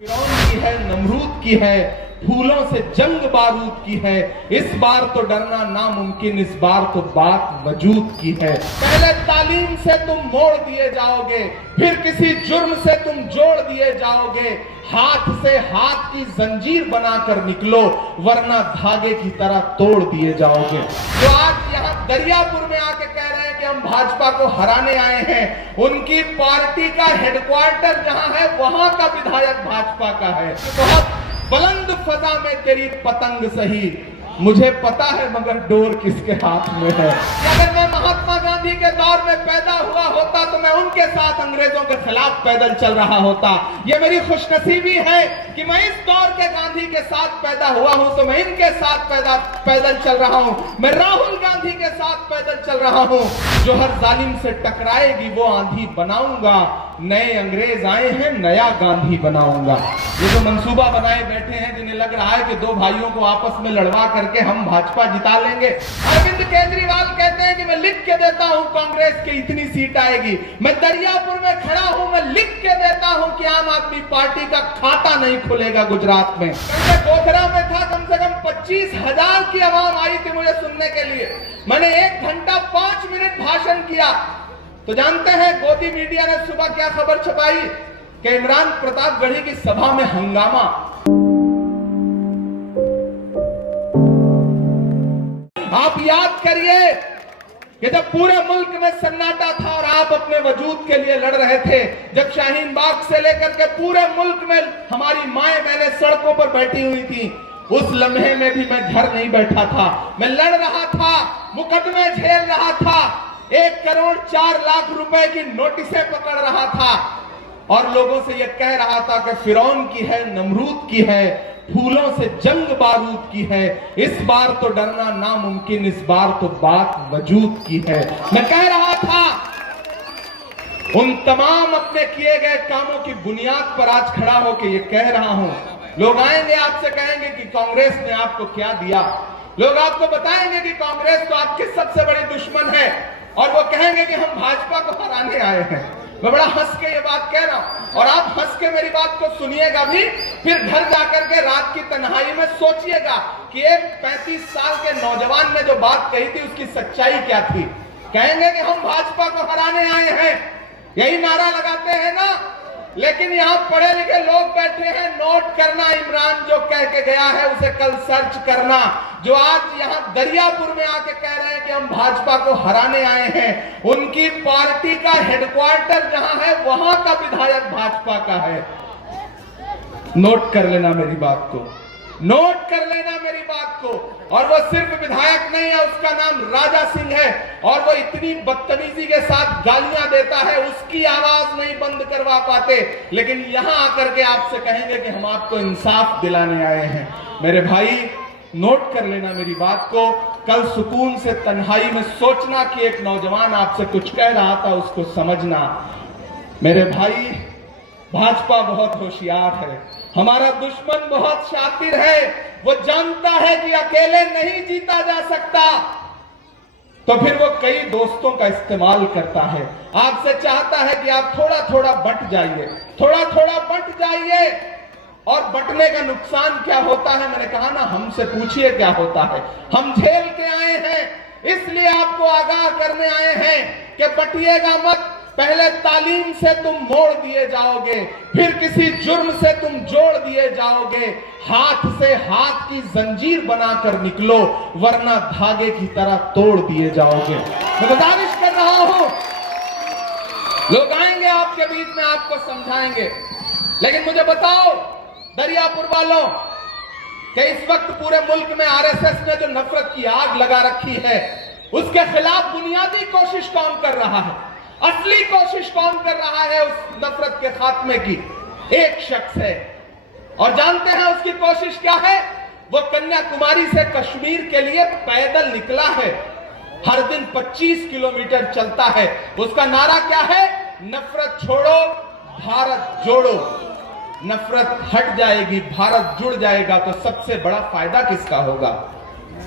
फिरौन की है, नमरूद की है, फूलों से जंग बारूद की है। इस बार तो डरना नामुमकिन, इस बार तो बात वजूद की है। पहले तालीम से तुम मोड़ दिए जाओगे, फिर किसी जुर्म से तुम जोड़ दिए जाओगे। हाथ से हाथ की जंजीर बनाकर निकलो, वरना धागे की तरह तोड़ दिए जाओगे। जो आज यहाँ दरियापुर में आके कह रहे हैं कि हम भाजपा को हराने आए हैं, उनकी पार्टी का हेडक्वार्टर जहां है वहां का विधायक भाजपा का है। बहुत बुलंद फजा में तेरी पतंग सही, मुझे पता है मगर डोर किसके हाथ में है। अगर मैं महात्मा गांधी के दौर में पैदा हुआ होता तो मैं उनके साथ अंग्रेजों के खिलाफ पैदल चल रहा होता। ये मेरी खुशनसीबी है कि मैं इस दौर के गांधी के साथ पैदा हुआ हूं, तो मैं इनके साथ पैदल चल रहा हूं। मैं राहुल गांधी के साथ पैदल चल रहा हूं। जो हर जालिम से टकराएगी वो आंधी बनाऊंगा। नए अंग्रेज आए हैं, नया गांधी बनाऊंगा। ये जो मंसूबा बनाए बैठे हैं, जिन्हें लग रहा है कि दो भाइयों को आपस में लड़वा करके हम भाजपा जिता लेंगे। अरविंद केजरीवाल कहते हैं कि मैं लिख के देता हूं कांग्रेस की इतनी सीट आएगी। मैं दरियापुर में खड़ा हूं, मैं लिख के देता हूं कि आम आदमी पार्टी का खाता नहीं खुलेगा गुजरात में। गोधरा में था, कम से कम 25,000 की आवाम आई थी मुझे सुनने के लिए। मैंने 1 घंटा 5 मिनट भाषण किया। तो जानते हैं गोदी मीडिया ने सुबह क्या खबर छपाई कि इमरान प्रतापगढ़ी की सभा में हंगामा। आप याद करिए कि जब पूरे मुल्क में सन्नाटा था और आप अपने वजूद के लिए लड़ रहे थे, जब शाहीन बाग से लेकर के पूरे मुल्क में हमारी माएं बहनें सड़कों पर बैठी हुई थी, उस लम्हे में भी मैं घर नहीं बैठा था। मैं लड़ रहा था, मुकदमे झेल रहा था, 1 करोड़ 4 लाख रुपए की नोटिसें पकड़ रहा था और लोगों से यह कह रहा था कि फिरौन की है, नमरूद की है, फूलों से जंग बारूद की है। इस बार तो डरना नामुमकिन, इस बार तो बात वजूद की है। मैं कह रहा था, उन तमाम अपने किए गए कामों की बुनियाद पर आज खड़ा होकर ये कह रहा हूं। लोग आएंगे आपसे कहेंगे कि कांग्रेस ने आपको क्या दिया। लोग आपको बताएंगे कि कांग्रेस तो आपकी सबसे बड़ी दुश्मन है और वो कहेंगे कि हम भाजपा को हराने आए हैं। मैं बड़ा हंस के ये बात कह रहा हूं और आप हंस के मेरी बात को सुनिएगा भी, फिर घर जाकर के रात की तन्हाई में सोचिएगा कि एक 35 साल के नौजवान ने जो बात कही थी उसकी सच्चाई क्या थी। कहेंगे कि हम भाजपा को हराने आए हैं, यही नारा लगाते हैं ना, लेकिन यहाँ पढ़े लिखे लोग बैठे हैं। नोट करना, इमरान जो कह के गया है उसे कल सर्च करना। जो आज यहाँ दरियापुर में आके कह रहे हैं कि हम भाजपा को हराने आए हैं, उनकी पार्टी का हेडक्वार्टर जहां है वहां का विधायक भाजपा का है। नोट कर लेना मेरी बात को, नोट कर लेना मेरी बात को। और वो सिर्फ विधायक नहीं है, उसका नाम राजा सिंह है और वो इतनी बदतमीजी के साथ गालियां देता है, उसकी आवाज नहीं बंद करवा पाते, लेकिन यहां आकर के आपसे कहेंगे कि हम आपको इंसाफ दिलाने आए हैं। मेरे भाई, नोट कर लेना मेरी बात को। कल सुकून से तन्हाई में सोचना कि एक नौजवान आपसे कुछ कह रहा था, उसको समझना। मेरे भाई, भाजपा बहुत होशियार है, हमारा दुश्मन बहुत शातिर है। वो जानता है कि अकेले नहीं जीता जा सकता, तो फिर वो कई दोस्तों का इस्तेमाल करता है। आपसे चाहता है कि आप थोड़ा थोड़ा बंट जाइए, थोड़ा थोड़ा बंट जाइए। और बंटने का नुकसान क्या होता है, मैंने कहा ना, हमसे पूछिए क्या होता है। हम झेल के आए हैं, इसलिए आपको आगाह करने आए हैं कि बंटिएगा मत। पहले तालीम से तुम मोड़ दिए जाओगे, फिर किसी जुर्म से तुम जोड़ दिए जाओगे। हाथ से हाथ की जंजीर बनाकर निकलो, वरना धागे की तरह तोड़ दिए जाओगे। मैं गुजारिश कर रहा हूं, लोग आएंगे आपके बीच में, आपको समझाएंगे, लेकिन मुझे बताओ दरियापुर वालों कि इस वक्त पूरे मुल्क में आरएसएस ने जो नफरत की आग लगा रखी है, उसके खिलाफ बुनियादी कोशिश कौन कर रहा है? असली कोशिश कौन कर रहा है उस नफरत के खात्मे की? एक शख्स है, और जानते हैं उसकी कोशिश क्या है? वो कन्याकुमारी से कश्मीर के लिए पैदल निकला है, हर दिन 25 किलोमीटर चलता है। उसका नारा क्या है? नफरत छोड़ो, भारत जोड़ो। नफरत हट जाएगी, भारत जुड़ जाएगा, तो सबसे बड़ा फायदा किसका होगा?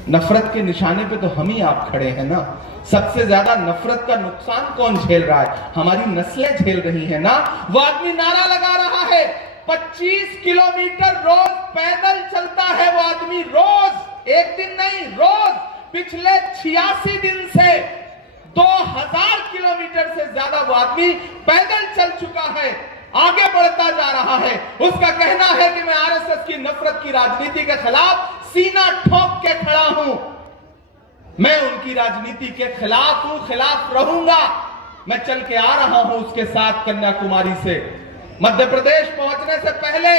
नफरत के निशाने पे तो हम ही आप खड़े हैं ना। सबसे ज्यादा नफरत का नुकसान कौन झेल रहा है? हमारी नस्लें झेल रही है ना। वो आदमी नारा लगा रहा है 25 किलोमीटर रोज पैदल चलता है वो आदमी, रोज, एक दिन नहीं, रोज पिछले 86 दिन से 2000 किलोमीटर से ज्यादा वो आदमी पैदल चल चुका है, आगे बढ़ता जा रहा है। उसका कहना है कि मैं आरएसएस की नफरत की राजनीति के खिलाफ सीना ठोक के खड़ा हूं, मैं उनकी राजनीति के खिलाफ हूं, खिलाफ रहूंगा। मैं चल के आ रहा हूं उसके साथ कन्याकुमारी से, मध्य प्रदेश पहुंचने से पहले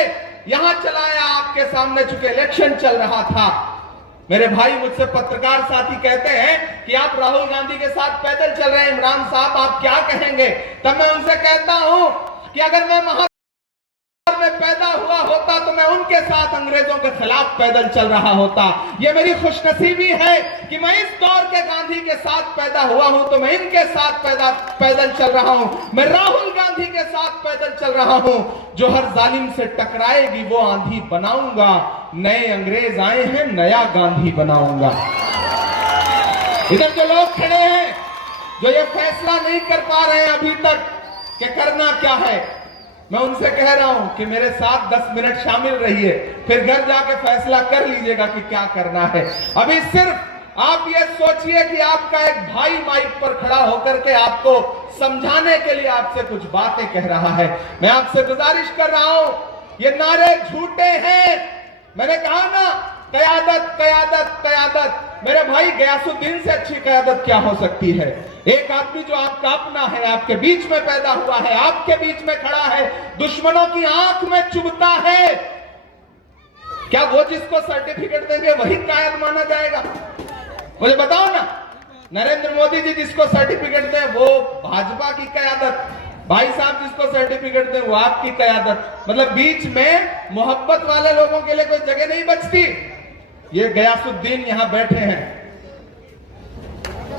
यहां चलाया आपके सामने, चूंकि इलेक्शन चल रहा था। मेरे भाई मुझसे पत्रकार साथी कहते हैं कि आप राहुल गांधी के साथ पैदल चल रहे हैं, इमरान साहब आप क्या कहेंगे? तब मैं उनसे कहता हूं कि अगर मैं महाराष्ट्र में पैदा हुआ होता तो मैं उनके साथ अंग्रेजों के खिलाफ पैदल चल रहा होता। यह मेरी खुशनसीबी है कि मैं इस दौर के गांधी के साथ पैदा हुआ हूं, तो मैं इनके साथ पैदल चल रहा हूं। मैं राहुल गांधी के साथ पैदल चल रहा हूं। जो हर जालिम से टकराएगी वो आंधी बनाऊंगा, नए अंग्रेज आए हैं, नया गांधी बनाऊंगा। इधर जो लोग खड़े हैं जो ये फैसला नहीं कर पा रहे हैं अभी तक कि करना क्या है, मैं उनसे कह रहा हूं कि मेरे साथ 10 मिनट शामिल रहिए, फिर घर जाके फैसला कर लीजिएगा कि क्या करना है। अभी सिर्फ आप ये सोचिए कि आपका एक भाई माइक पर खड़ा होकर के आपको समझाने के लिए आपसे कुछ बातें कह रहा है। मैं आपसे गुजारिश कर रहा हूं, ये नारे झूठे हैं। मैंने कहा ना, कयादत कयादत कयादत। मेरे भाई गयासुद्दीन से अच्छी कयादत क्या हो सकती है? एक आदमी जो आपका अपना है, आपके बीच में पैदा हुआ है, आपके बीच में खड़ा है, दुश्मनों की आंख में चुभता है, क्या वो जिसको सर्टिफिकेट देंगे वही कायद माना जाएगा? मुझे बताओ ना, नरेंद्र मोदी जी जिसको सर्टिफिकेट दें वो भाजपा की कयादत, भाई साहब जिसको सर्टिफिकेट दें वो आपकी कयादत। मतलब बीच में मोहब्बत वाले लोगों के लिए कोई जगह नहीं बचती। ये गयासुद्दीन यहां बैठे हैं।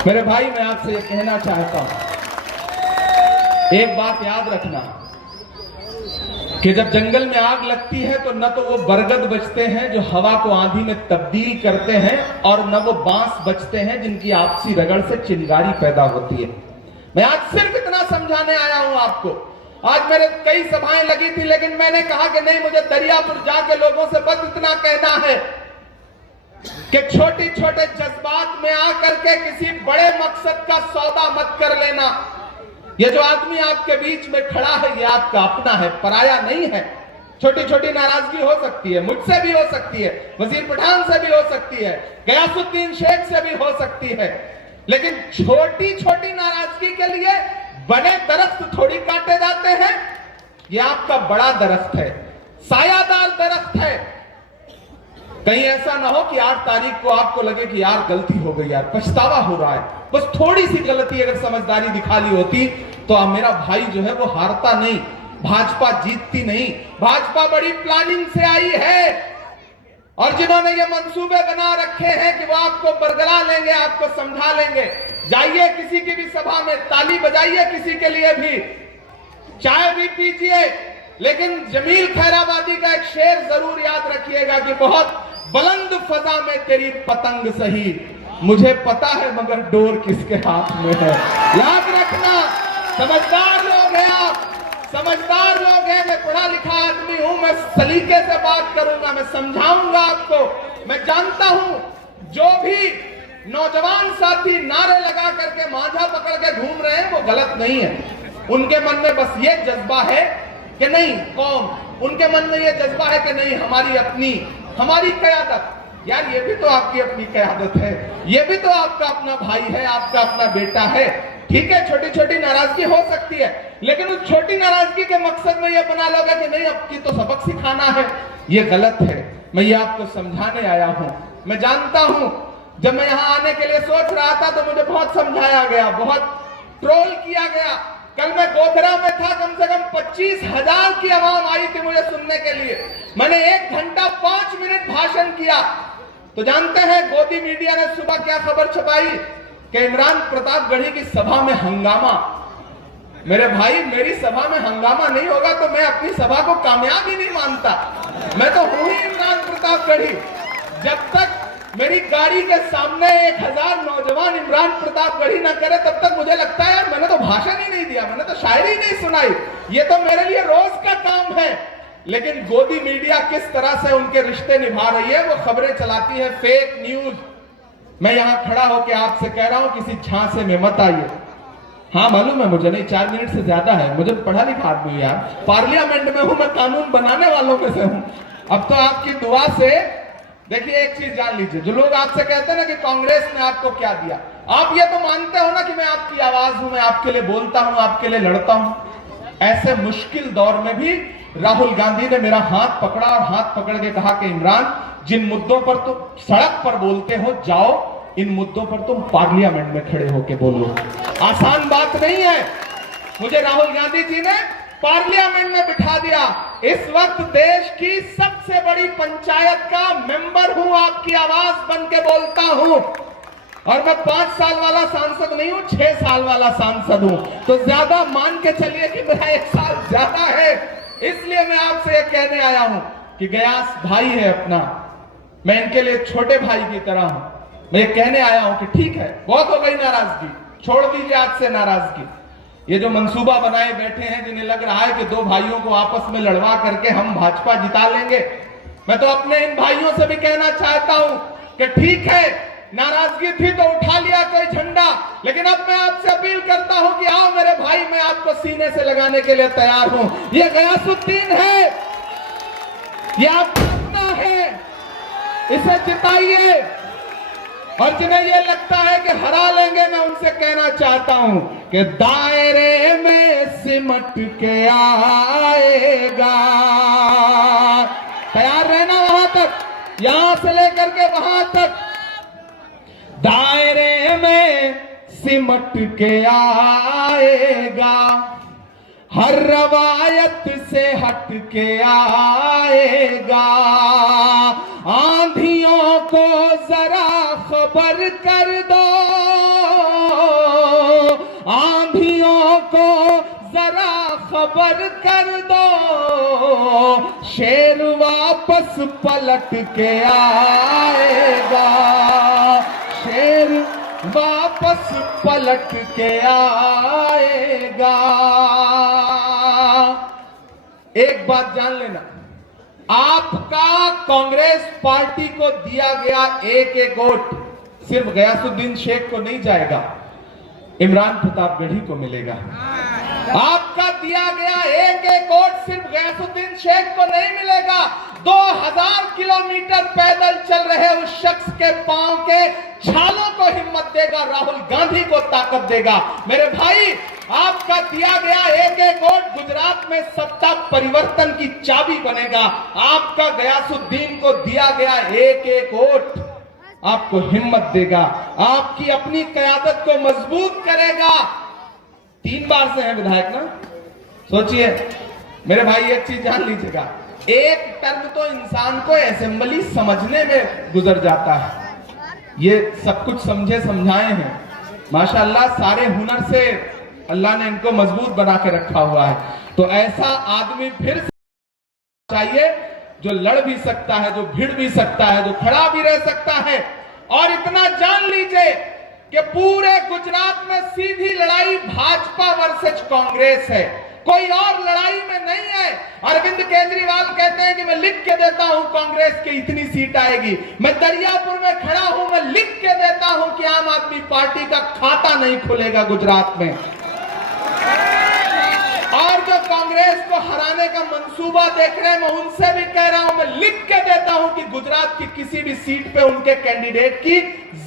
मेरे भाई मैं आपसे ये कहना चाहता हूं, एक बात याद रखना कि जब जंगल में आग लगती है तो न तो वो बरगद बचते हैं जो हवा को आंधी में तब्दील करते हैं, और न वो बांस बचते हैं जिनकी आपसी रगड़ से चिंगारी पैदा होती है। मैं आज सिर्फ इतना समझाने आया हूं आपको। आज मेरे कई सभाएं लगी थी, लेकिन मैंने कहा कि नहीं, मुझे दरियापुर जाके लोगों से बस इतना कहना है कि छोटे छोटे जज्बात में आकर के किसी बड़े मकसद का सौदा मत कर लेना। ये जो आदमी आपके बीच में खड़ा है ये आपका अपना है, पराया नहीं है। छोटी छोटी नाराजगी हो सकती है, मुझसे भी हो सकती है, वजीर पठान से भी हो सकती है, गयासुद्दीन शेख से भी हो सकती है, लेकिन छोटी छोटी नाराजगी के लिए बड़े दरख्त थोड़ी काटे जाते हैं। ये आपका बड़ा दरख्त है, सायादार दरख्त है। कहीं ऐसा ना हो कि 8 तारीख को आपको लगे कि यार गलती हो गई, यार पछतावा हो रहा है। बस थोड़ी सी गलती अगर समझदारी दिखा ली होती तो मेरा भाई जो है वो हारता नहीं, भाजपा जीतती नहीं। भाजपा बड़ी प्लानिंग से आई है, और जिन्होंने ये मंसूबे बना रखे हैं कि वो आपको बरगला लेंगे, आपको समझा लेंगे। जाइए किसी की भी सभा में ताली बजाइए, किसी के लिए भी चाय भी पीजिए, लेकिन जमील खैराबादी का एक शेर जरूर याद रखिएगा कि बहुत बुलंद फजा में तेरी पतंग सही, मुझे पता है मगर डोर किसके हाथ में है। याद रखना, समझदार लोग हैं आप, समझदार लोग हैं। मैं पढ़ा लिखा आदमी हूं, मैं सलीके से बात करूंगा, मैं समझाऊंगा आपको। मैं जानता हूं जो भी नौजवान साथी नारे लगा करके मांझा पकड़ के घूम रहे हैं वो गलत नहीं है। उनके मन में बस ये जज्बा है कि नहीं कौम, उनके मन में ये जज्बा है कि नहीं हमारी अपनी, हमारी कयादत। यार ये भी तो आपकी अपनी कयादत है, ये भी तो आपका अपना भाई है, आपका अपना बेटा है। ठीक है, छोटी छोटी नाराजगी हो सकती है, लेकिन उस छोटी नाराजगी के मकसद में ये बना लोगे कि नहीं अब की तो सबक सिखाना है, ये गलत है। मैं ये आपको समझाने आया हूं। मैं जानता हूं जब मैं यहां आने के लिए सोच रहा था तो मुझे बहुत समझाया गया, बहुत ट्रोल किया गया। कल मैं गोधरा में था, कम से कम 25,000 की आवाम आई थी मुझे सुनने के लिए। मैंने 1 घंटा 5 मिनट भाषण किया। तो जानते हैं गोदी मीडिया ने सुबह क्या खबर छपाई कि इमरान प्रतापगढ़ी की सभा में हंगामा। मेरे भाई मेरी सभा में हंगामा नहीं होगा तो मैं अपनी सभा को कामयाब ही नहीं मानता। मैं तो हूं ही इमरान प्रतापगढ़ी। जब तक मेरी गाड़ी के सामने 1000 नौजवान इमरान प्रतापगढ़ी ना करे तब तक मुझे लगता है मैंने तो भाषण ही नहीं दिया, मैंने तो शायरी नहीं सुनाई। ये तो मेरे लिए रोज का काम है। लेकिन गोदी मीडिया किस तरह से उनके रिश्ते निभा रही है, वो खबरें चलाती है, फेक न्यूज। मैं यहां खड़ा होकर आपसे कह रहा हूं, किसी झांसे में मत आइए। हाँ मालूम है मुझे, नहीं 4 मिनट से ज्यादा है, मुझे पढ़ा लिखा आदमी हूं यार, पार्लियामेंट में हूं, मैं कानून बनाने वालों में से हूं। अब तो आपकी दुआ से देखिए, एक चीज जान लीजिए, जो लोग आपसे कहते हैं ना कि कांग्रेस ने आपको क्या दिया, आप ये तो मानते हो ना कि मैं आपकी आवाज हूं, मैं आपके लिए बोलता हूं, आपके लिए लड़ता हूं। ऐसे मुश्किल दौर में भी राहुल गांधी ने मेरा हाथ पकड़ा और हाथ पकड़ के कहा कि इमरान, जिन मुद्दों पर तुम सड़क पर बोलते हो, जाओ इन मुद्दों पर तुम पार्लियामेंट में खड़े होकर बोलो। आसान बात नहीं है। मुझे राहुल गांधी जी ने पार्लियामेंट में बिठा दिया। इस वक्त देश की सबसे बड़ी पंचायत का मेंबर हूं, आपकी आवाज बन के बोलता हूं। और मैं 5 साल वाला सांसद नहीं हूं, 6 साल वाला सांसद हूं। तो ज्यादा मान के चलिए कि मेरा 1 साल ज्यादा है। इसलिए मैं आपसे यह कहने आया हूं कि गयास भाई है अपना, मैं इनके लिए छोटे भाई की तरह हूं। मैं ये कहने आया हूं कि ठीक है, बहुत हो गई नाराजगी, छोड़ दीजिए आज से नाराजगी। ये जो मंसूबा बनाए बैठे हैं, जिन्हें लग रहा है कि 2 भाइयों को आपस में लड़वा करके हम भाजपा जिता लेंगे, मैं तो अपने इन भाइयों से भी कहना चाहता हूं कि ठीक है, नाराजगी थी तो उठा लिया कोई झंडा, लेकिन अब मैं आपसे अपील करता हूं कि आओ मेरे भाई, मैं आपको सीने से लगाने के लिए तैयार हूं। ये गयासुद्दीन है, ये आपका अपना है, इसे जिताइए। और जिन्हें ये लगता है कि हरा लेंगे, मैं उनसे कहना चाहता हूं कि दायरे में सिमट के आएगा। तैयार रहना वहां तक, यहां से लेकर के वहां तक। दायरे में सिमट के आएगा, हर रवायत से हट के आएगा। आंधियों को जरा खबर कर दो, आंधियों को जरा खबर कर दो, शेर वापस पलट के आएगा, शेर वापस पलट के आएगा। एक बात जान लेना, आपका कांग्रेस पार्टी को दिया गया एक वोट सिर्फ गयासुद्दीन शेख को नहीं जाएगा, इमरान प्रतापगढ़ी को मिलेगा। आपका दिया गया एक वोट सिर्फ गयासुद्दीन शेख को नहीं मिलेगा, 2000 किलोमीटर पैदल चल रहे उस शख्स के पांव के छालों को हिम्मत देगा, राहुल गांधी को ताकत देगा। मेरे भाई, आपका दिया गया एक वोट गुजरात में सत्ता परिवर्तन की चाबी बनेगा। आपका गयासुद्दीन को दिया गया एक वोट आपको हिम्मत देगा, आपकी अपनी क़यादत को मजबूत करेगा। 3 बार से हैं विधायक ना, सोचिए मेरे भाई, एक चीज जान लीजिएगा, एक टर्म तो इंसान को असेंबली समझने में गुजर जाता है। ये सब कुछ समझे समझाए हैं, माशाअल्लाह, सारे हुनर से अल्लाह ने इनको मजबूत बना के रखा हुआ है। तो ऐसा आदमी फिर से चाहिए जो लड़ भी सकता है, जो भिड़ भी सकता है, जो खड़ा भी रह सकता है। और इतना जान लीजिए कि पूरे गुजरात में सीधी लड़ाई भाजपा वर्सेस कांग्रेस है, कोई और लड़ाई में नहीं है। अरविंद केजरीवाल कहते हैं कि मैं लिख के देता हूं कांग्रेस की इतनी सीट आएगी, मैं दरियापुर में खड़ा हूं, मैं लिख के देता हूं कि आम आदमी पार्टी का खाता नहीं खुलेगा गुजरात में। और जो कांग्रेस को हराने का मंसूबा देख रहे हैं, मैं उनसे भी कह रहा हूं, मैं लिख के देता हूं कि गुजरात की किसी भी सीट पे उनके कैंडिडेट की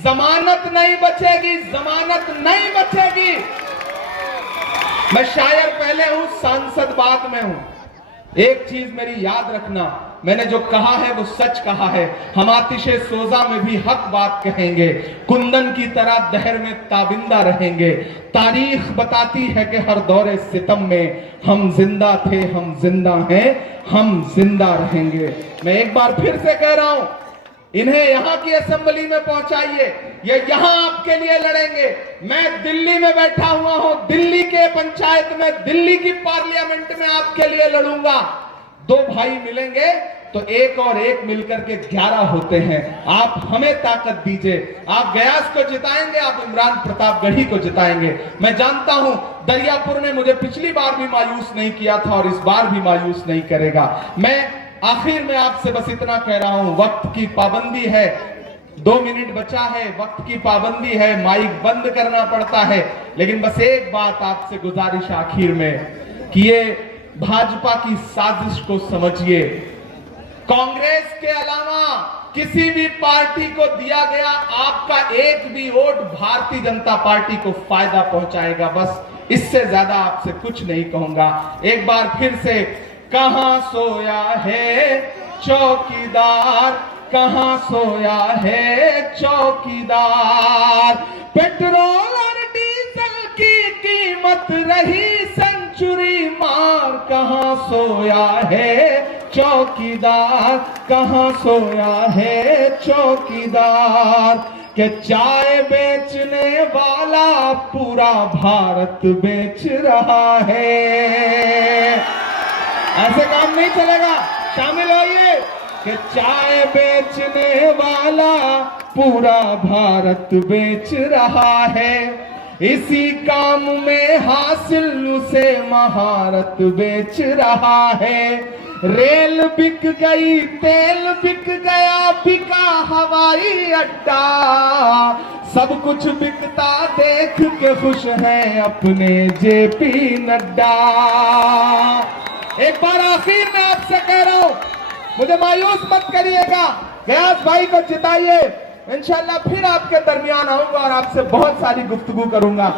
जमानत नहीं बचेगी, जमानत नहीं बचेगी। मैं शायर पहले हूं, सांसद बाद में हूं। एक चीज मेरी याद रखना, मैंने जो कहा है वो सच कहा है। हम आतिशे सोजा में भी हक बात कहेंगे, कुंदन की तरह दहर में ताबिंदा रहेंगे। तारीख बताती है कि हर दौरे सितम में हम जिंदा थे, हम जिंदा हैं, हम जिंदा रहेंगे। मैं एक बार फिर से कह रहा हूं, इन्हें यहां की असेंबली में पहुंचाइए, ये यहां आपके लिए लड़ेंगे। मैं दिल्ली में बैठा हुआ हूं, दिल्ली के पंचायत में, दिल्ली की पार्लियामेंट में आपके लिए लड़ूंगा। दो भाई मिलेंगे तो एक और एक मिलकर के 11 होते हैं। आप हमें ताकत दीजिए। आप गयास को जिताएंगे, आप इमरान प्रतापगढ़ी को जिताएंगे। मैं जानता हूं दरियापुर ने मुझे पिछली बार भी मायूस नहीं किया था और इस बार भी मायूस नहीं करेगा। मैं आखिर में आपसे बस इतना कह रहा हूं, वक्त की पाबंदी है, 2 मिनट बचा है, वक्त की पाबंदी है, माइक बंद करना पड़ता है, लेकिन बस एक बात आपसे गुजारिश आखिर में कि ये भाजपा की साजिश को समझिए। कांग्रेस के अलावा किसी भी पार्टी को दिया गया आपका एक भी वोट भारतीय जनता पार्टी को फायदा पहुंचाएगा। बस इससे ज्यादा आपसे कुछ नहीं कहूंगा। एक बार फिर से, कहां सोया है चौकीदार, कहां सोया है चौकीदार। पेट्रोल और डीजल की कीमत रही सेंचुरी मार, कहां सोया है चौकीदार, कहां सोया है चौकीदार। के चाय बेचने वाला पूरा भारत बेच रहा है। ऐसे काम नहीं चलेगा, शामिल होइए। कि चाय बेचने वाला पूरा भारत बेच रहा है, इसी काम में हासिल उसे महारत बेच रहा है। रेल बिक गई, तेल बिक गया, बिका हवाई अड्डा, सब कुछ बिकता देख के खुश है अपने जेपी नड्डा। एक बार आखिर में आपसे कह रहा हूं, मुझे मायूस मत करिएगा, गयास भाई को जिताइए। इंशाल्लाह फिर आपके दरमियान आऊंगा और आपसे बहुत सारी गुफ्तगू करूंगा।